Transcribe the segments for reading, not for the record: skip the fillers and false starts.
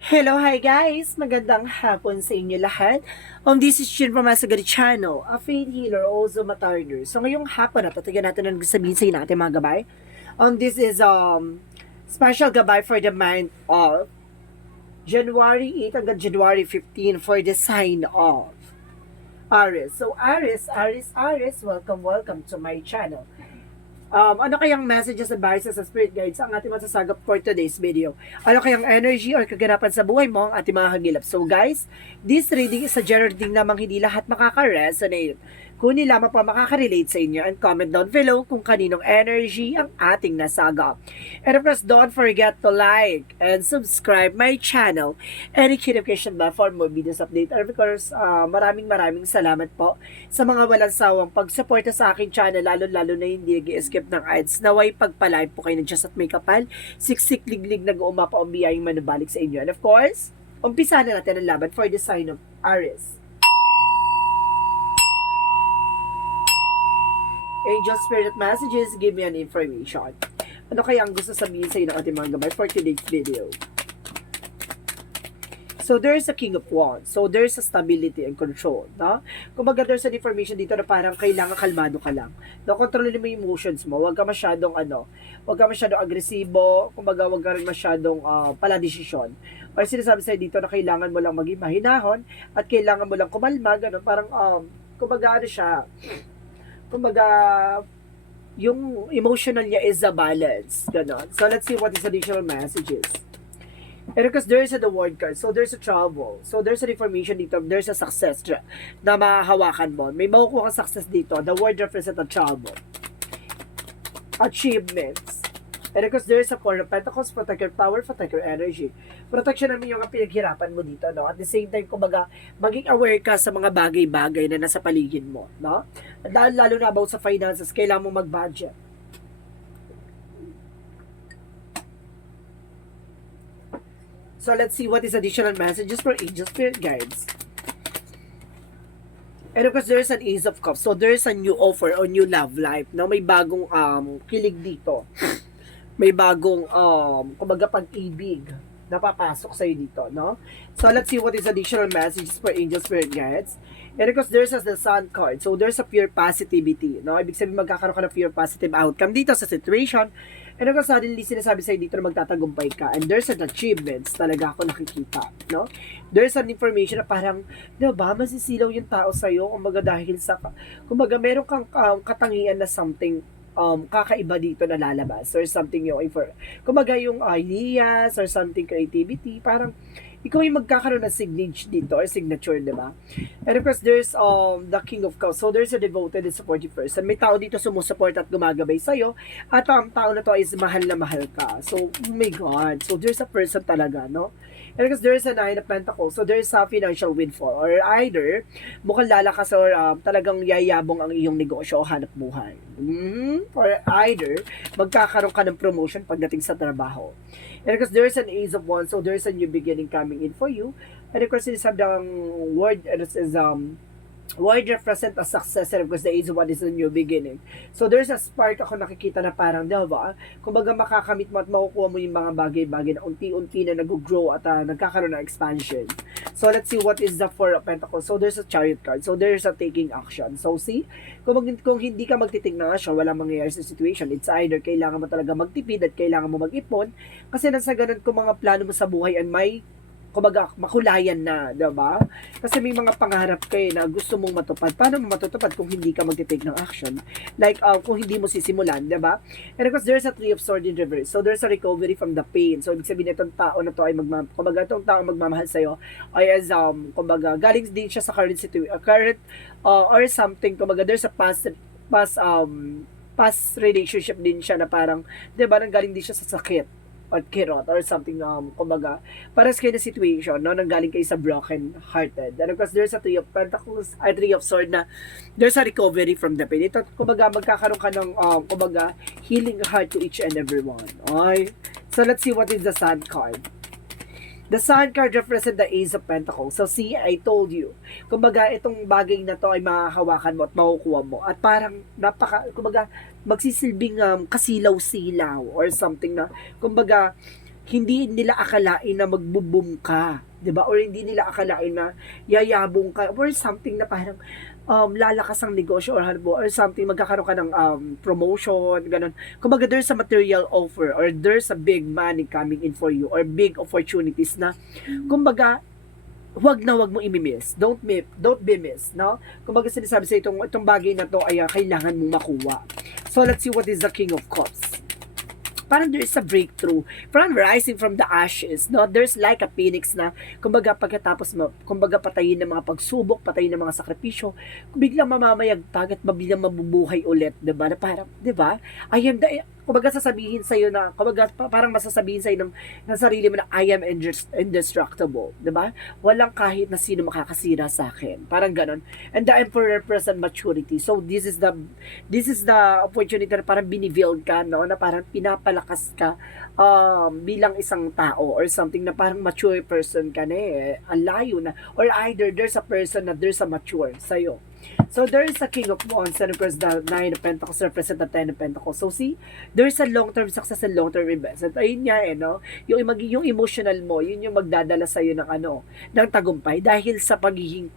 Hello, hi guys! Magandang hapon sa inyo lahat. This is Shin from Asagari Channel, a faith healer, also matarder. So ngayong hapon na tatagan natin ang sabihin sa inyo natin mga gabay. This is special gabay for the month of January 8 hanggang January 15 for the sign of Aries. So Aries, welcome to my channel. Ano kayang messages, advices, sa spirit guides ang ating masasagap for today's video? Ano kayang energy or kaganapan sa buhay mo ang ating mga hagilap? So guys, this reading is a general reading namang hindi lahat makaka-resonate. Kung lamang pa makaka-relate sa inyo, and comment down below kung kaninong energy ang ating nasagap. And of course, don't forget to like and subscribe my channel and hit notification bell for more videos update. And of course, maraming salamat po sa mga walang sawang pagsuporta sa aking channel, lalo na hindi nag-skip ng ads. Naway pagpalain po kayo ng Diyos at may kapal, siksik liglig nag-uumapa ang biyayang manubalik sa inyo. And of course, umpisa na natin ang laban for the sign of Aries. Angel Spirit Messages, give me an information. Ano kaya ang gusto sabihin sa inyo ng ating mga gabay for today's video? So, there's a King of Wands. So, there's a stability and control. No? Kumbaga, there's an information dito na parang kailangan kalmado ka lang. No? Kontrolin mo yung emotions mo. Huwag ka masyadong, huwag ka masyadong agresibo. Kumbaga, huwag ka rin masyadong paladesisyon. Or sinasabi sa'yo dito na kailangan mo lang maging mahinahon at kailangan mo lang kumalma. Ganun. Parang, kumbaga, kumbaga, yung emotional niya is a balance. Ganon. So, let's see what is additional messages. And because there's the word card, so there's a travel. So, there's an information dito, there's a success na mahahawakan mo. May makukuha kang success dito. The word represents a travel. Achievements. And because there's a Four of Pentacles, protect your power, protect your energy. Protection naman yung pinaghirapan mo dito, no? At the same time, kumbaga, maging aware ka sa mga bagay-bagay na nasa paligid mo, no? Dahil lalo na about sa finances, kailangan mo mag-budget. So, let's see what is additional messages for Angel Spirit Guides. And of course, there's an Ace of Cups. So, there's a new offer or new love life, no? May bagong kilig dito. May bagong kumbaga pag-ibig na papasok sa'yo dito, no? So, let's see what is additional messages for Angel Spirit Guides. And because there's the Sun card, so there's a pure positivity, no? Ibig sabihin magkakaroon ka ng pure positive outcome dito sa situation. And of course, suddenly sinasabi sa'yo dito na magtatagumpay ka. And there's an achievements talaga ako nakikita, no? There's an information na parang, diba, masisilaw yung tao sa'yo, kumbaga dahil sa, kumbaga meron kang katangian na something kakaiba dito na lalabas or something yung kumbaga yung ideas or something creativity, parang ikaw yung magkakaroon ng signature dito or signature, di ba? And of course, there's the King of Cups. So, there's a devoted and supportive person. May tao dito sumusuport at gumagabay sa'yo. At ang tao na to is mahal na mahal ka. So, oh my God. So, there's a person talaga, no? And because there's a Nine of Pentacles, so there's a financial windfall. Or either, mukhang lalakas or talagang yayabong ang iyong negosyo o hanap buhay. Or either, magkakaroon ka ng promotion pagdating sa trabaho. And because there's an Ace of Wands, so there's a new beginning coming in for you. And of course, sinasabi ng word, and it is, word represent a success, and of course, the Ace of Wands is a new beginning. So, there's a spark ako nakikita na parang, diba, kumbaga makakamit mo at makukuha mo yung mga bagay-bagay na unti-unti na nag-grow at nagkakaroon ng expansion. So, let's see what is the Four of Pentacles. So, there's a Chariot card. So, there's a taking action. So, see, kung hindi ka magtitik ng action, walang mangyayari sa situation. It's either kailangan mo talaga magtipid at kailangan mo mag-ipon. Kasi nasa ganun kung mga plano mo sa buhay ay may kumbaga makulayan na, diba? Kasi may mga pangarap kayo na gusto mong matupad. Paano mo matutupad kung hindi ka magtitake ng action? Like, kung hindi mo sisimulan, diba? And of course, there's a Three of Swords in reverse. So, there's a recovery from the pain. So, ibig sabihin itong tao na to ay kumbaga itong tao magmamahal sa'yo ay as, kumbaga, galing din siya sa current situation, or something, kumbaga, there's a past relationship din siya na parang, diba, nanggaling din siya sa sakit or kirot or something, kumbaga, para sa kayo na situation, no, nanggaling kayo sa broken hearted. And of course, there's a Three of Pentacles, a Three of Swords na there's a recovery from the pain. Ito, kumbaga, magkakaroon ka ng, kumbaga, healing heart to each and every one. Okay? So, let's see what is the Sun card. The Sun card represent the Ace of Pentacles. So, see, I told you. Kumbaga, itong bagay na to ay mahahawakan mo at makukuha mo. At parang, kumbaga, magsisilbing kasilaw-silaw or something na, kumbaga, hindi nila akalain na magbo-boom ka, 'di ba? Or hindi nila akalain na yayabong ka or something na parang lalakas ang negosyo or something magkakaroon ka ng promotion, ganun. Kumbaga there's a material offer or there's a big money coming in for you or big opportunities na kumbaga wag mo i-miss. Don't be miss, no? Kumbaga sinasabi sa itong bagay na to ay kailangan mong makuha. So let's see what is the King of Cups. Parang there is a breakthrough, parang rising from the ashes, no? There's like a phoenix na, kumbaga pagkatapos mo, kumbaga patayin ng mga pagsubok, patayin ng mga sakripisyo, biglang mamamayagpag at biglang mabubuhay ulit, diba? Na parang, diba? I am the, kumbaga sasabihin sa'yo na, kumbaga parang masasabihin sa'yo ng sarili mo na I am indestructible, diba? Walang kahit na sino makakasira sa akin. Parang ganon. And the Emperor represent maturity. So this is the opportunity na parang binibuild ka, no? Na parang pinapalakas ka bilang isang tao or something na parang mature person ka na eh. Ang layo na. Or either there's a person na there's a mature sa'yo. So there is a King of Wands and of course the Nine of Pentacles represent the Ten of Pentacles. So see, there is a long-term success and long-term investment. Ayun nga eh, no? Yung emotional mo, yun yung magdadala sa'yo ng tagumpay dahil sa pagiging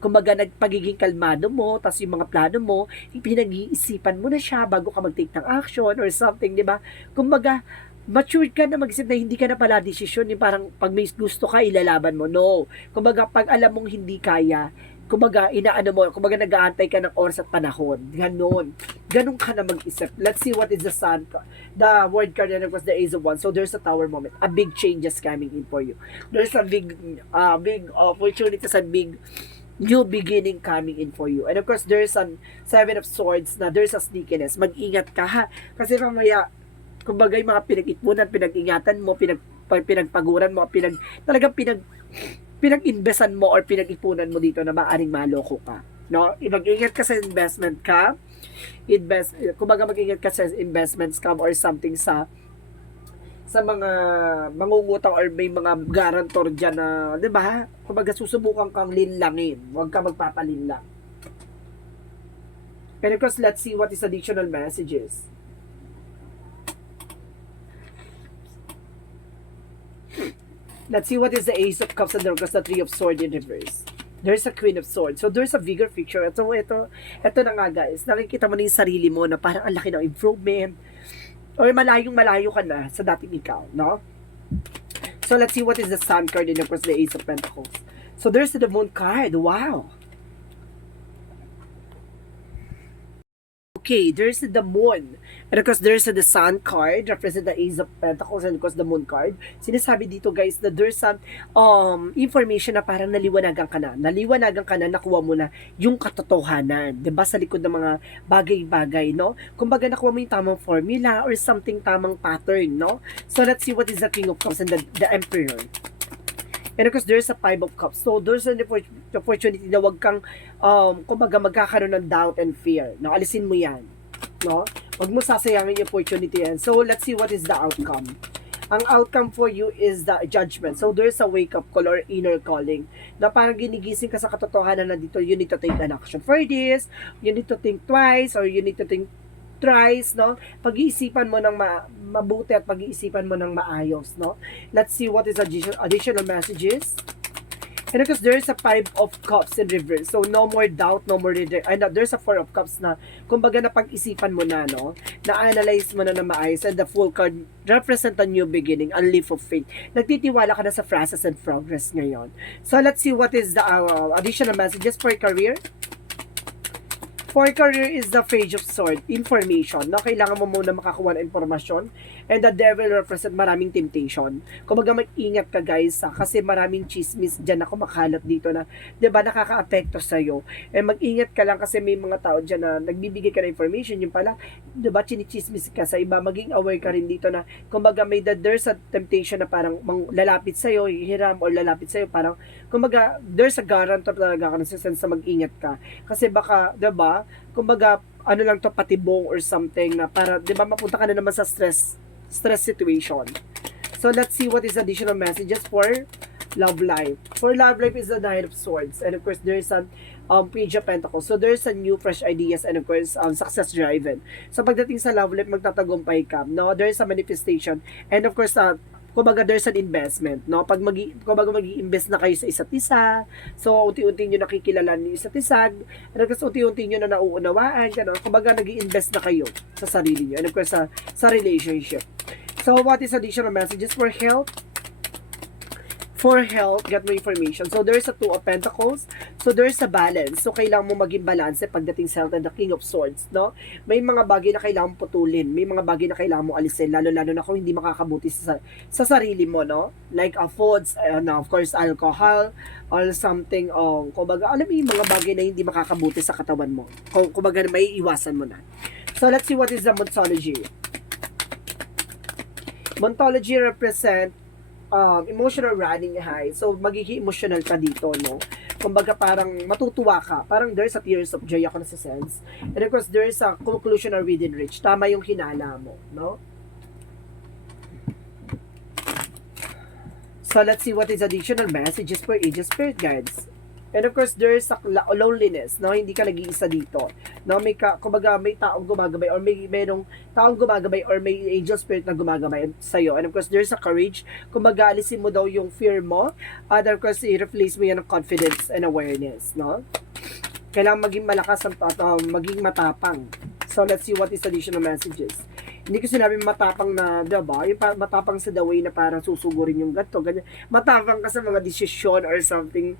kumbaga pagiging kalmado mo, tas yung mga plano mo, pinag-iisipan mo na siya bago ka mag-take ng action or something, di ba? Kumbaga, matured ka na mag-isip na hindi ka na pala desisyon, yung parang pag may gusto ka, ilalaban mo. No. Kumbaga, pag alam mong hindi kaya, kumbaga, kumbaga nag-aantay ka ng oras at panahon. Ganon ka na mag-isip. Let's see what is the sun, the word card, and of course the Ace of Wands. So there's a tower moment. A big changes coming in for you. There's a big opportunities and big new beginning coming in for you. And of course, there's a Seven of Swords na there's a sneakiness. Mag-ingat ka ha. Kasi mamaya, kumbaga yung mga pinag-ipunan, pinag-ingatan mo, pinagpaguran mo, talagang pinag-investan mo or pinag-ipunan mo dito na maaring maloko ka. No? Mag-ingat ka sa investment ka. Kumbaga mag-ingat ka sa investment scam or something sa mga mangungutang or may mga guarantor dyan na, di ba? Kumbaga susubukan kang linlangin. Huwag ka magpapalinlang. And of course, let's see what is additional messages. Let's see what is the Ace of Cups and the Three of Swords in reverse. There's a Queen of Swords. So there's a bigger picture. Ito na nga guys. Nakikita mo na yung sarili mo na parang ang laki ng improvement. Or malayo ka na sa dating ikaw, no? So let's see what is the Sun card and of course the Ace of Pentacles. So there's the Moon card. Wow. Okay, there's the Moon. And of course, there's the Sun card, represent the Ace of Pentacles, and of course, the Moon card. Sinasabi dito, guys, that there's some information na parang naliwanagan ka na, nakuha mo na yung katotohanan, diba, sa likod ng mga bagay-bagay, no? Kumbaga, nakuha mo yung tamang formula or something tamang pattern, no? So, let's see what is the King of Cups and the Emperor. And of course, there's a Five of Cups. So, there's an opportunity na wag kang, kumbaga, magkakaroon ng doubt and fear. No? Alisin mo yan. No? Wag mo sasayangin yung opportunity yan. So, let's see what is the outcome. Ang outcome for you is the Judgment. So, there's a wake-up call or inner calling na parang ginigising ka sa katotohanan na dito, you need to take an action for this, you need to think twice, or you need to think thrice, no? Pag-iisipan mo ng mabuti at pag-iisipan mo ng maayos, no? Let's see what is additional messages. And of course, there's a Five of Cups in reverse. So, no more doubt, no more there's a Four of Cups na, kumbaga na pag-isipan mo na, no? Na-analyze mo na maayos. And the Full card represent a new beginning, a leap of faith. Nagtitiwala ka na sa process and progress ngayon. So, let's see what is the additional messages for career. For career is the Page of Sword, information. No? Kailangan mo muna makakuha ng informasyon. And the Devil represent maraming temptation. Kumbaga mag-ingat ka guys kasi maraming chismis dyan na kumakalat dito na, di ba, nakaka-apekto sa'yo. And mag-ingat ka lang kasi may mga tao dyan na nagbibigay ka ng information, yung pala, di ba, chinichismis ka sa iba. Maging aware ka rin dito na, kumbaga there's a temptation na parang lalapit sa'yo, hiram or lalapit sa'yo, parang, kumbaga, there's a guarantor talaga ka na sense na mag-ingat ka. Kasi baka, di ba, kumbaga, ano lang to, patibong or something na para, di ba, mapunta ka na naman sa stress situation. So, let's see what is additional messages for love life. For love life is the Nine of Swords. And of course, there is a Page of Pentacles. So, there's a new fresh ideas and of course, success driven. So, pagdating sa love life, magtatagumpay ka. No? There is a manifestation. And of course, kumbaga there's an investment, no? Pag kumbaga mag-i-invest na kayo sa isa't isa, so unti-unti nyo nakikilala yung isa't isa, and of course, unti-unti nyo na nauunawaan, gano'n. Kumbaga nag-i-invest na kayo sa sarili nyo, and of course, sa relationship. So, what is additional messages for health? For health, get more information. So, there's a Two of Pentacles. So, there's a balance. So, kailangan mo maging balance pagdating sa health and the King of Swords, no? May mga bagay na kailangan putulin. May mga bagay na kailangan mo alisin. Lalo-lalo na kung hindi makakabuti sa sarili mo, no? Like foods, of course, alcohol, or something, kumbaga, alam mo yung mga bagay na hindi makakabuti sa katawan mo. Kumbaga, may iwasan mo na. So, let's see what is the Montology. Montology represent emotional running high. So, magiging emotional ka dito, no? Kumbaga, parang matutuwa ka. Parang there's a tears of joy ako na sa sense. And of course, there's a conclusion or within reach. Tama yung hinala mo, no? So, let's see what is additional messages for Angel Spirit Guides. And of course, there's a loneliness, no? Hindi ka nag-iisa dito. No, kumbaga may taong gumagabay or mayroong taong gumagabay or may angel spirit na gumagabay sa iyo. And of course, there's a courage. Kumbaga alisin mo daw yung fear mo. And of course, i-replace mo yan ng confidence and awareness, no? Kailangan maging malakas maging matapang. So, let's see what is additional messages. Hindi ko sinabi matapang na, diba? Yung matapang sa the way na parang susugurin yung gato, ganyan. Matapang ka sa mga desisyon or something,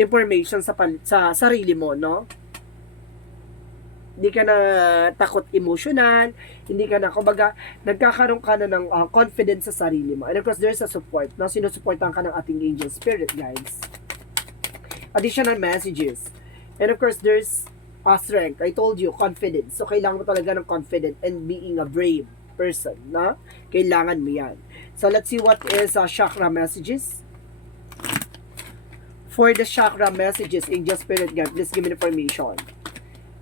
information sa sarili mo, no? Hindi ka na takot emotional, hindi ka na, kumbaga, nagkakaroon ka na ng confidence sa sarili mo. And of course, there's a support, no? Sinusuportan ka ng ating angel spirit, guys. Additional messages. And of course, there's strength. I told you, confidence. So, kailangan mo talaga ng confident and being a brave person, na? Kailangan mo yan. So, let's see what is chakra messages. For the chakra messages, Angel Spirit Guide, please give me information.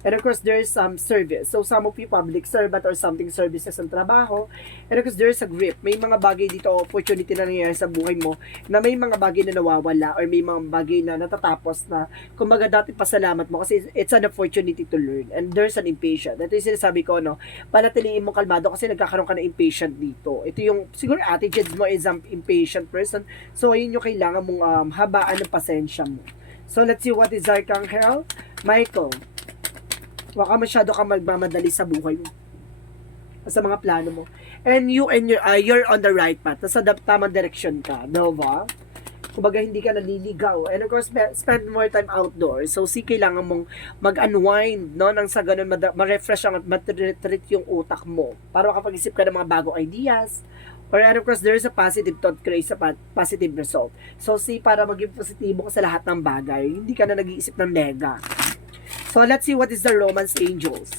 And of course, there's some service. So, some of you public servant or something services ang trabaho. And of course, there's a grip. May mga bagay dito, opportunity na nangyayari sa buhay mo na may mga bagay na nawawala or may mga bagay na natatapos na kumbaga dati pasalamat mo kasi it's an opportunity to learn. And there's an impatient. Ito yung sinasabi ko, no? Panatiliin mo kalmado kasi nagkakaroon ka ng impatient dito. Ito yung, siguro attitude mo is impatient person. So, ayun yung kailangan mong habaan ng pasensya mo. So, let's see what is Archangel Michael. Waka masyado ka magmamadali sa buhay mo. Sa mga plano mo. And you're on the right path. Nasa tamang direction ka. No ba? Kumbaga, hindi ka naliligaw. And of course, spend more time outdoors. So, kailangan mong mag-unwind, no? Nang sa ganun, ma-refresh at ma-treat yung utak mo. Para makapag-isip ka ng mga bagong ideas. Or, and of course, there's a positive thought creates a positive result. So, para maging positibo ka sa lahat ng bagay, hindi ka na nag-iisip ng mega. So, let's see what is the Romance Angels.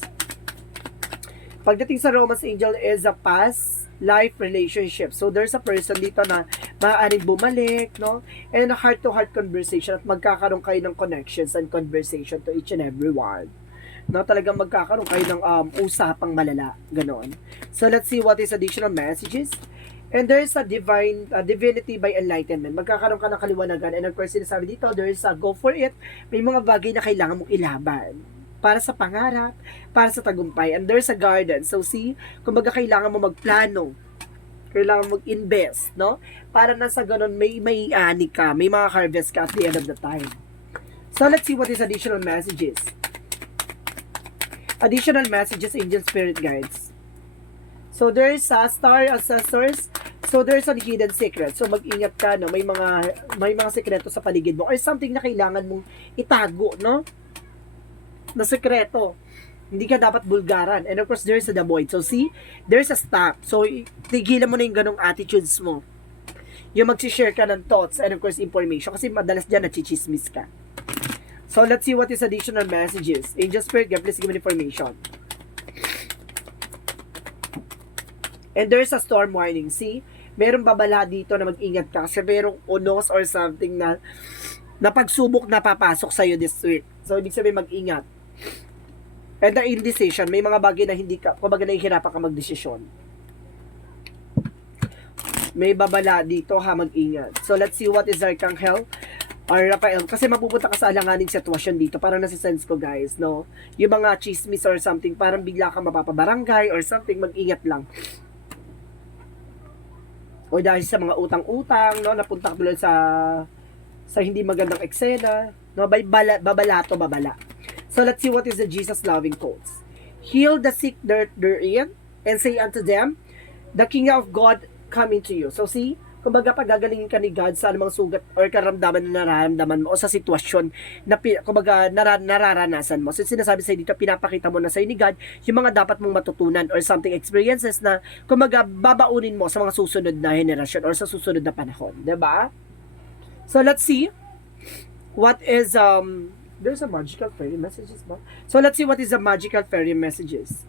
Pagdating sa Romance Angel is a past life relationship. So, there's a person dito na maaaring bumalik, no? And a heart-to-heart conversation at magkakaroon kayo ng connections and conversation to each and every one. No, talagang magkakaroon kayo ng usapang malala. Ganon. So, let's see what is additional messages. And there is a divinity by enlightenment. Magkakaroon ka ng kaliwanagan. And of course, sinasabi dito, there is a go for it. May mga bagay na kailangan mong ilaban. Para sa pangarap, para sa tagumpay. And there's a garden. So kumbaga kailangan mo magplano. Kailangan mag-invest, no? Para na sa ganun, may ani ka. May mga harvest ka at the end of the time. So let's see what is additional messages. Additional messages, Angel Spirit Guides. So, there's star ancestors. So, there's a hidden secret. So, mag-ingat ka, no? May mga sekreto sa paligid mo. Or something na kailangan mong itago, no? Na sekreto. Hindi ka dapat bulgaran. And of course, there's the void. So, there's a stop. So, tigilan mo na yung ganong attitudes mo. Yung mag-share ka ng thoughts and of course, information. Kasi madalas dyan, nachichismis ka. So, let's see what is additional messages. Angel Spirit, God, please give me information. And there's a storm warning. See? Merong babala dito na mag-ingat ka kasi merong unos or something na pagsubok na papasok sa'yo this week. So, ibig sabihin mag-ingat. And the indecision, may mga bagay na hindi ka, kumbaga nahihirapan ka mag-desisyon. May babala dito ha, mag-ingat. So, let's see what is Archangel or Raphael. Kasi mapupunta ka sa alanganing sitwasyon dito. Parang nasa-sense ko, guys, no? Yung mga chismis or something, parang bigla ka mapapabarangay or something, mag-ingat lang. O dahil sa mga utang-utang, no, napunta ka doon sa hindi magandang eksena, no, babala. So let's see what is the Jesus loving quotes. Heal the sick therein, and say unto them, the King of God coming to you. So see, kumbaga pagagalingin ka ni God sa anumang sugat or karamdaman na nararamdaman mo o sa sitwasyon na kumbaga nararanasan mo. So sinasabi sa dito, pinapakita mo na sa ni God yung mga dapat mong matutunan or something experiences na kumbaga babaunin mo sa mga susunod na henerasyon or sa susunod na panahon, 'di ba? So let's see what is there's a magical fairy messages ba? So let's see what is the magical fairy messages.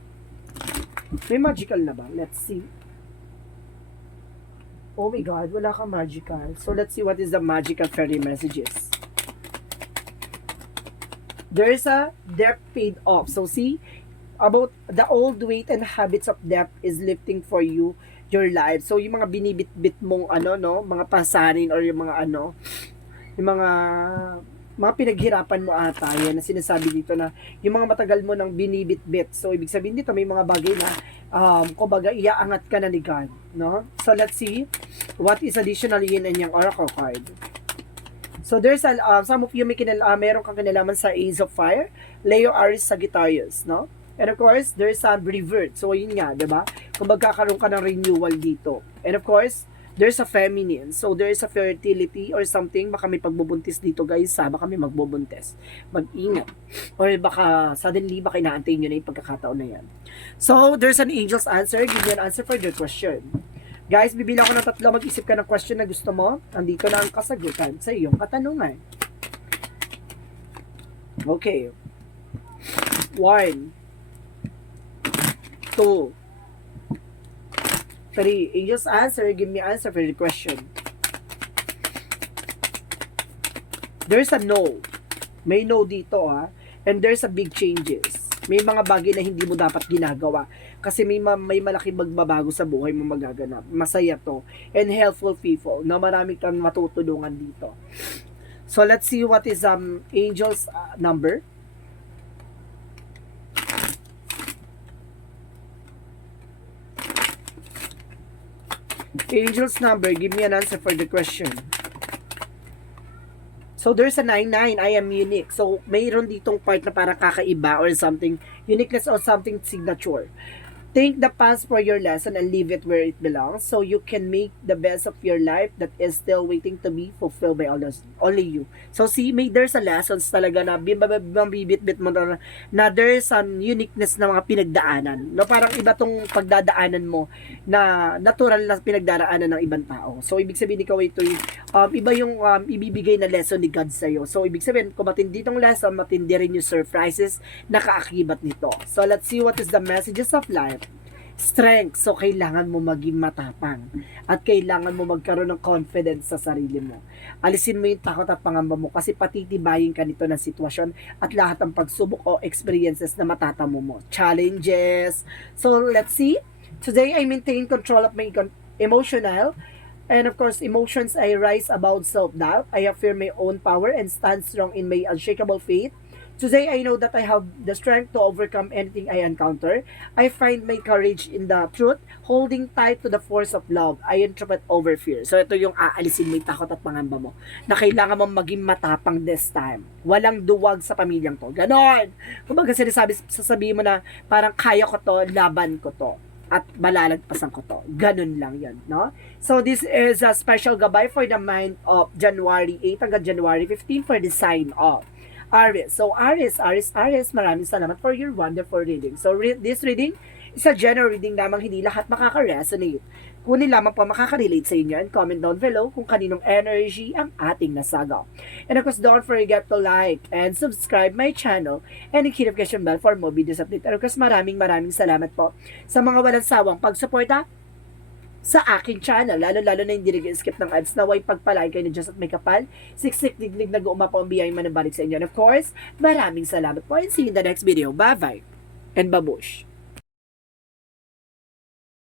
May magical na ba? Let's see. Oh my God, wala kang magical. So let's see what is the magical fairy messages. There is a debt paid off. So see, about the old weight and habits of debt is lifting for you your life. So yung mga binibit-bit mong mga pasanin or yung mga yung mga pinaghirapan mo ata, yan na sinasabi dito na yung mga matagal mo nang binibit-bit. So ibig sabihin dito may mga bagay na kumbaga iaangat ka na ni God, no? So let's see what is additional yin and yang oracle card. So there's some of you may meron kang kinalaman sa Ace of Fire, Leo, Aries, Sagittarius, no? And of course, there's a revert. So yun nga, 'di ba? Kung magkakaroon ka ng renewal dito. And of course, there's a feminine. So there's a fertility or something. Baka may pagbubuntis dito, guys. Baka may magbubuntis. Mag-ingat. Or baka suddenly baka inaantay nyo na yung pagkakataon na yan. So there's an angel's answer. Give me an answer for your question. Guys, bibilang ko ng 3. Mag-isip ka ng question na gusto mo. Andito na ang kasagutan sa iyong katanungan. Okay. 1, 2, 3. Angel's answer. Give me answer for the question. There's a no. May no dito and there's a big changes. May mga bagay na hindi mo dapat ginagawa kasi may malaking magbabago sa buhay mo magaganap. Masaya to and helpful people na marami kang matutulungan dito. So let's see what is angel's number. Angel's number, give me an answer for the question. So there's a 99, I am unique. So mayroon ditong part na parang kakaiba or something, uniqueness or something signature. Take the past for your lesson and leave it where it belongs so you can make the best of your life that is still waiting to be fulfilled by only you. So see, there's a lessons talaga na bibit-bit mo na there's an uniqueness na mga pinagdaanan. No, parang iba tong pagdadaanan mo na natural na pinagdaraanan ng ibang tao. So ibig sabihin ikaw ito iba yung ibibigay na lesson ni God sa'yo. So ibig sabihin kung matindi tong lesson, matindi rin yung surprises na kaakibat nito. So let's see what is the messages of life. Strength. So, kailangan mo maging matapang. At kailangan mo magkaroon ng confidence sa sarili mo. Alisin mo yung takot at pangamba mo kasi patitibayin ka nito ng sitwasyon at lahat ng pagsubok o experiences na matatamo mo. Challenges. So, let's see. Today, I maintain control of my emotional and of course, emotions. I rise above self-doubt. I affirm my own power and stand strong in my unshakable faith. Today, I know that I have the strength to overcome anything I encounter. I find my courage in the truth, holding tight to the force of love. I interpret over fear. So, ito yung aalisin mo yung takot at pangamba mo na kailangan mong maging matapang this time. Walang duwag sa pamilyang to. Ganon! Kumbaga sasabihin mo na parang kaya ko to, laban ko to at malalagpasan ko to. Ganun lang yan, no? So, this is a special gabay for the month of January 8 hanggang January 15 for the sign of Aries. So, Aries, maraming salamat for your wonderful reading. So, this reading is a general reading lamang, hindi lahat makaka-resonate. Kunin lamang po makaka-relate sa inyo and comment down below kung kaninong energy ang ating nasagaw. And of course, don't forget to like and subscribe my channel and hit notification bell for more videos update. And of course, maraming salamat po sa mga walang sawang pagsuporta sa aking channel, lalo-lalo na hindi nag-skip ng ads, naway pagpalain kayo ni Diyos at may kapal, siksik diglig nag-uumapa ang biyayang manabalik sa inyo. And of course, maraming salamat po and see you in the next video. Bye-bye and babush!